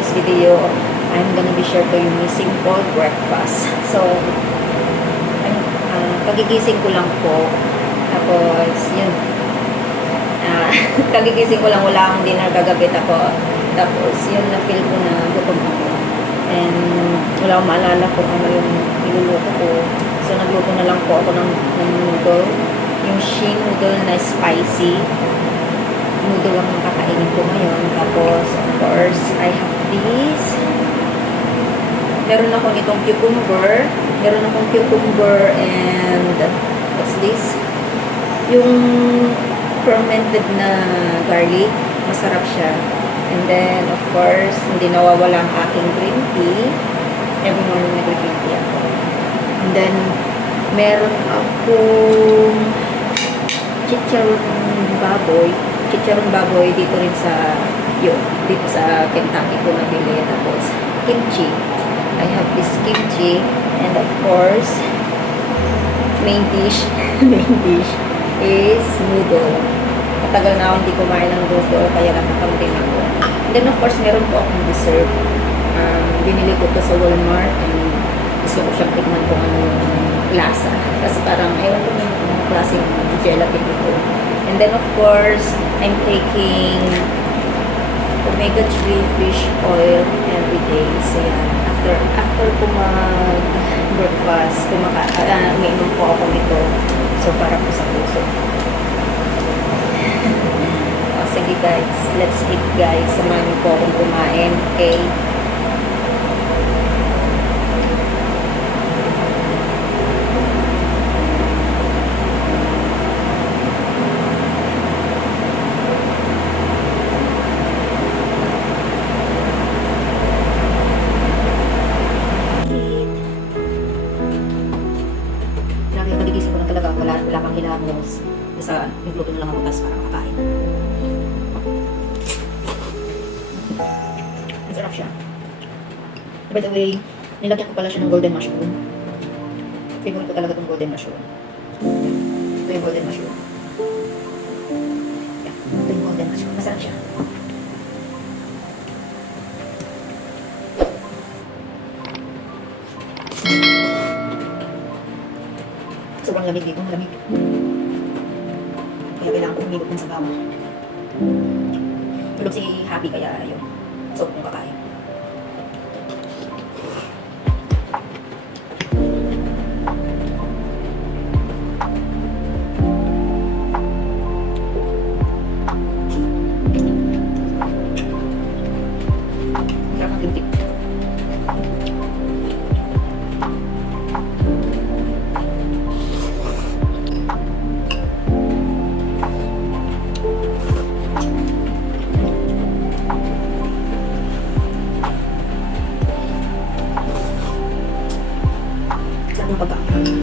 today's video, I'm gonna be share to you my simple breakfast. So, kagigising ko lang po. Tapos, yun. Kagigising ko lang, wala akong dinner kagabi. Tapos, yun, na-feel ko na gutom ako. And, wala akong maalala kung ano yung niluluto ko. So, nagluto na lang po ako ng noodle. Yung Shin noodle na spicy. Noodle lang ang kakainin ko ngayon. Tapos, of course, I have this. Meron ako nitong cucumber. Meron akong cucumber and what's this? Yung fermented na garlic. Masarap siya. And then, of course, hindi nawawala ang aking green tea. Every morning nag-green tea ako. And then, meron akong chicharon baboy. Chicharon baboy dito rin sa dito sa Kentucky ko nabili. Tapos, kimchi. I have this kimchi. And of course, main dish is noodle. Matagal na ako hindi kumain ng noodle, kaya nakakamding ako. And then of course, meron po akong dessert. Binili ko to sa Walmart and gusto ko siyang tignan kung ano yung lasa. Kasi parang ayaw ko yung klaseng gelatin ito. And then of course, I'm taking omega-3 fish oil every day. So yan, after ko mag-breakfast, umiinom po ako nito. So para po sa puso. Sige guys, let's eat guys. Samahan niyo po akong kumain. Okay? Grabe, magigising ko lang talaga. Wala kang hilamos. Basta nagluto na lang ako tapos para makakain. Masarap siya. By the way, nilagyan ko pala siya ng golden mushroom. Favorite ko talaga itong golden mushroom. Ito yung golden mushroom. Yan. Ito yung golden mushroom. Masarap siya. Sobrang lamig dito. Malamig. Kaya kailangan ko umibot ng sabaw. Tulog si Happy kaya yun. So, kung kakain. Sarap ng tintik. Sarap ng pagkain.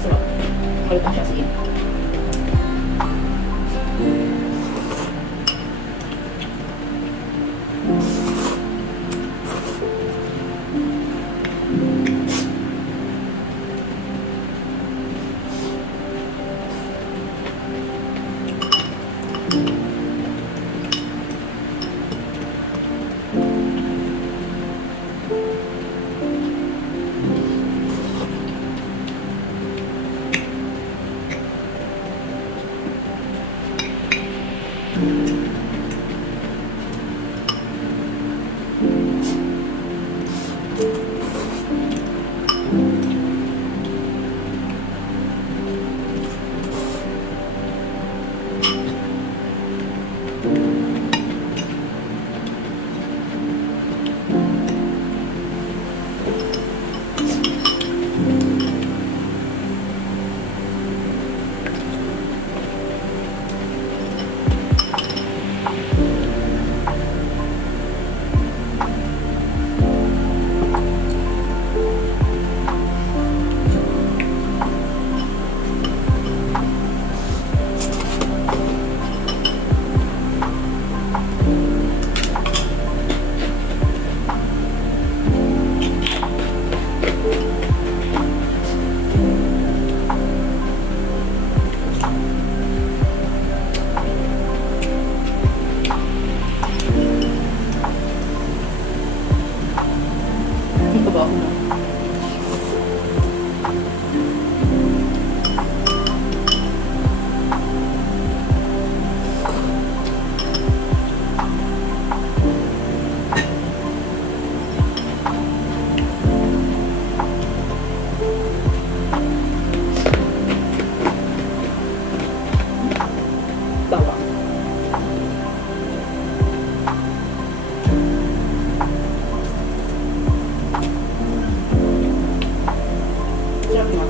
Sarap. Halutang siya sige. Bawang. Sarap nga.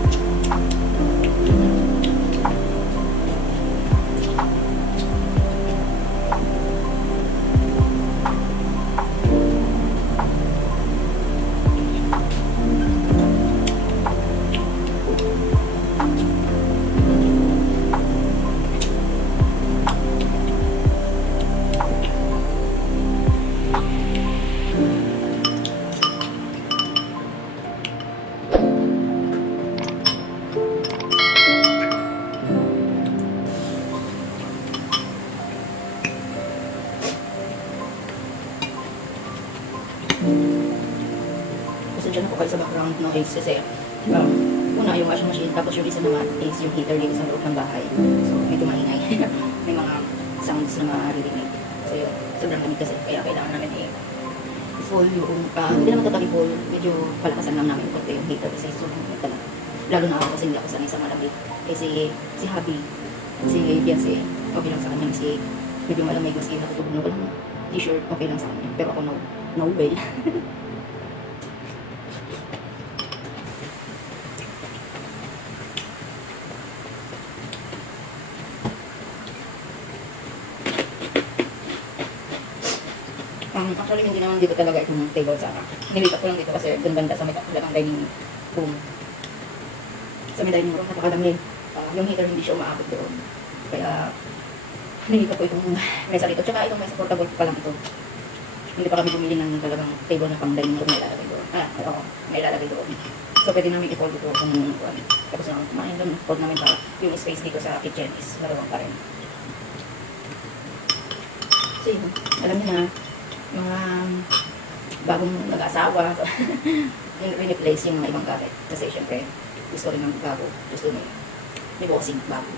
Pasensya na po kayo sa background noise kasi una yung washing machine, tapos yung isa naman is yung heater dito sa loob ng bahay. So medyo maingay. May mga sounds na maririnig. So yun, sobrang lamig kasi kaya kailangan namin i-full yung, hindi naman totally full, medyo palakasan lang namin konti yung heater kasi sobrang lamig talaga. Lalo na ako kasi hindi ako sanay sa malamig. Kasi si Happy, si Fiancé, okay lang sa kanya kasi medyo malamig maski natutulog na walang t-shirt, okay lang sa kanya. Pero ako no way. Actually, hindi naman dito talaga itong table sa nilipat ko lang dito kasi doon banda sa may talagang dining room. Sa may dining room, napakadami. Yung heater hindi siya umaabot doon. Kaya, nilipat ko itong mesa dito. Tsaka itong mesa portable pa lang ito. Hindi pa kami bumili ng talagang table na pang dining room na ilalagay doon. Oo, may ilalagay doon. So, pwede namin i-fold ito kung tapos na kumain doon. Fold namin para yung space dito sa kitchen is maluwang pa rin. So, yun. Alam niyo na, mga bagong nag-asawa replace yung mga ibang gamit kasi syempre gusto rin ng bago, gusto may bossing bago.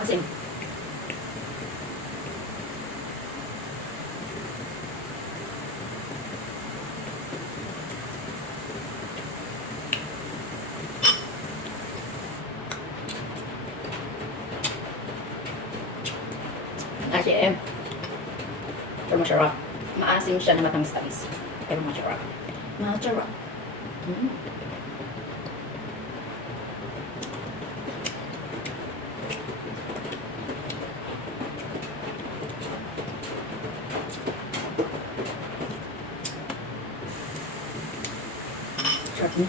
Asin. Asin. Pero masarap. Maasim siya na matamis-tamis. Pero masarap. Masarap. Sarap niya.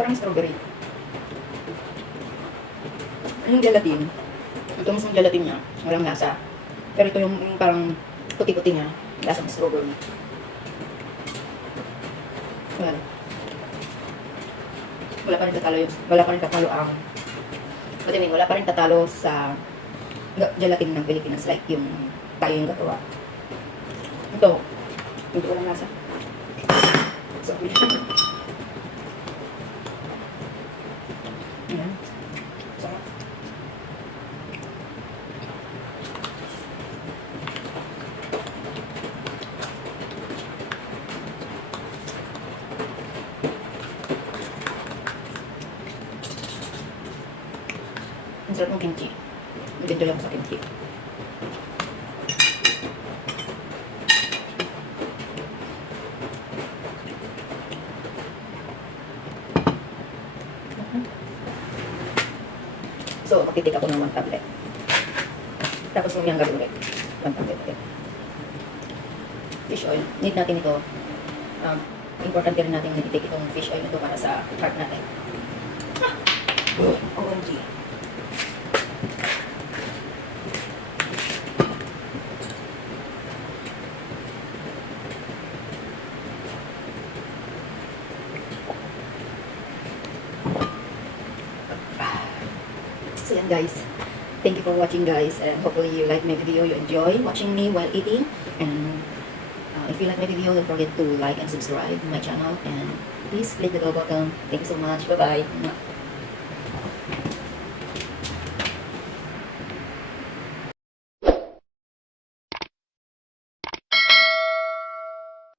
Parang strawberry. Yung gelatin, ito mas yung gelatin niya, walang lasa. Pero ito yung parang puti-puti niya, lasang strawberry. Wala. Wala pa rin tatalo ang, what I mean, wala pa rin tatalo sa gelatin ng Pilipinas, like yung tayo yung gagawa. Ito, hindi ko lang lasa. So, ayan. Sarap. Ang sarap ng kimchi. Maganda lang sa kimchi. So, magtitik ako ng 1 tablet. Tapos yung gawin ulit. 1 tablet ulit. Fish oil. Need natin ito. Important rin natin natitik itong fish oil ito para sa heart natin. OMG. So yan guys, thank you for watching guys, and hopefully you like my video, you enjoy watching me while eating, and if you like my video, don't forget to like and subscribe to my channel, and please click the bell button. Thank you so much, bye bye.